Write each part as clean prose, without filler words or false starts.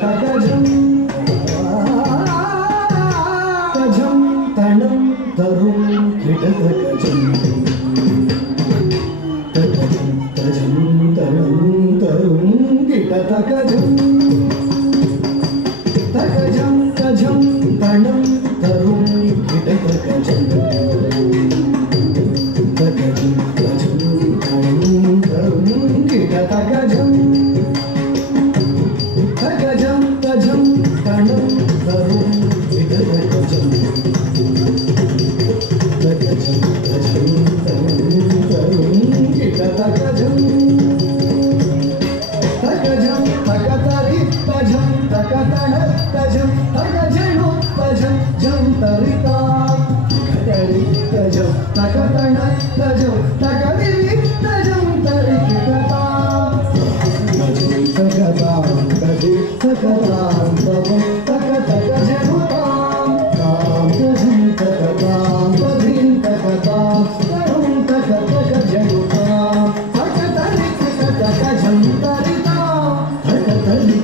తగజం తజం తణం తరుం కిటత గజం తగజం తజం తణం తరుం కిటత గజం తగజం తజం తణం తరుం కిటత గజం తగజం తజం తణం తరుం కిటత గజం తగజం తజం తణం తరుం కిటత గజం తగజం తజం తణం తరుం కిటత గజం తగజం తగతరి తజం తగతణ తజం తగజను తజం జం తరితా తగతరి తజం తగతణ తజం తగదిరి తజం తరికిటతా తజం తగతాం తజి తగతాం తవం తగతగజనుతాం తాం తజం తగతాం తజిం తగతాం తరుం తగతగజనుతాం తగతరి తగతగజం తరితాం తగతరి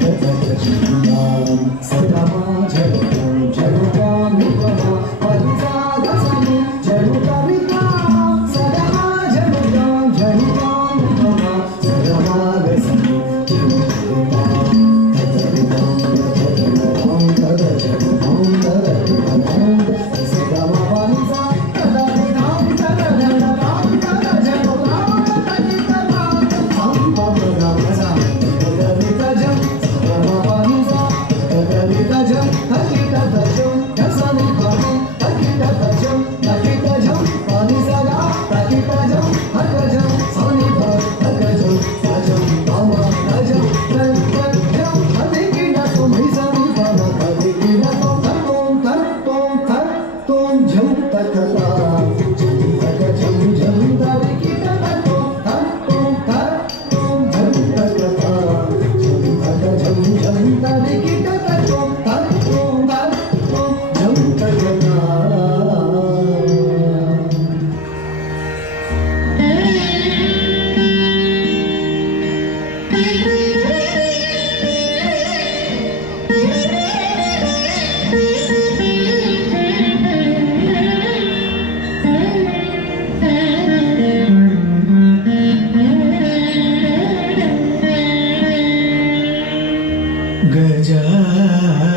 తగతగజనుతాం సదమా జగతం జనుతాం నిపమా పరిసాగసము జనుతరితాం సదమా జనుతాం జనుతాం నిపమా సదమాగసము జనుతరితాం తదరితాం తదరితాం తదజనుతాం తదరితాం సదమా పరిసా తదరితాం తదజనుతాం తదజనుతాం తదరితాం సంపమగమసా తదరితజం సదమా పరిసా తదరితజం తకితజం యసని పని తకితజం తకితజం పరిసగా తకితజం తకజం సని పని తకజం తజం తమ తజం తకజం తకిట సుమిసని పన తకిట తోం తోం తోం జం తకతా తకజం జం తకిట తోం తోం జం తకతా జం తకజం జం తకిట తోం తోం జం తకతా గజానన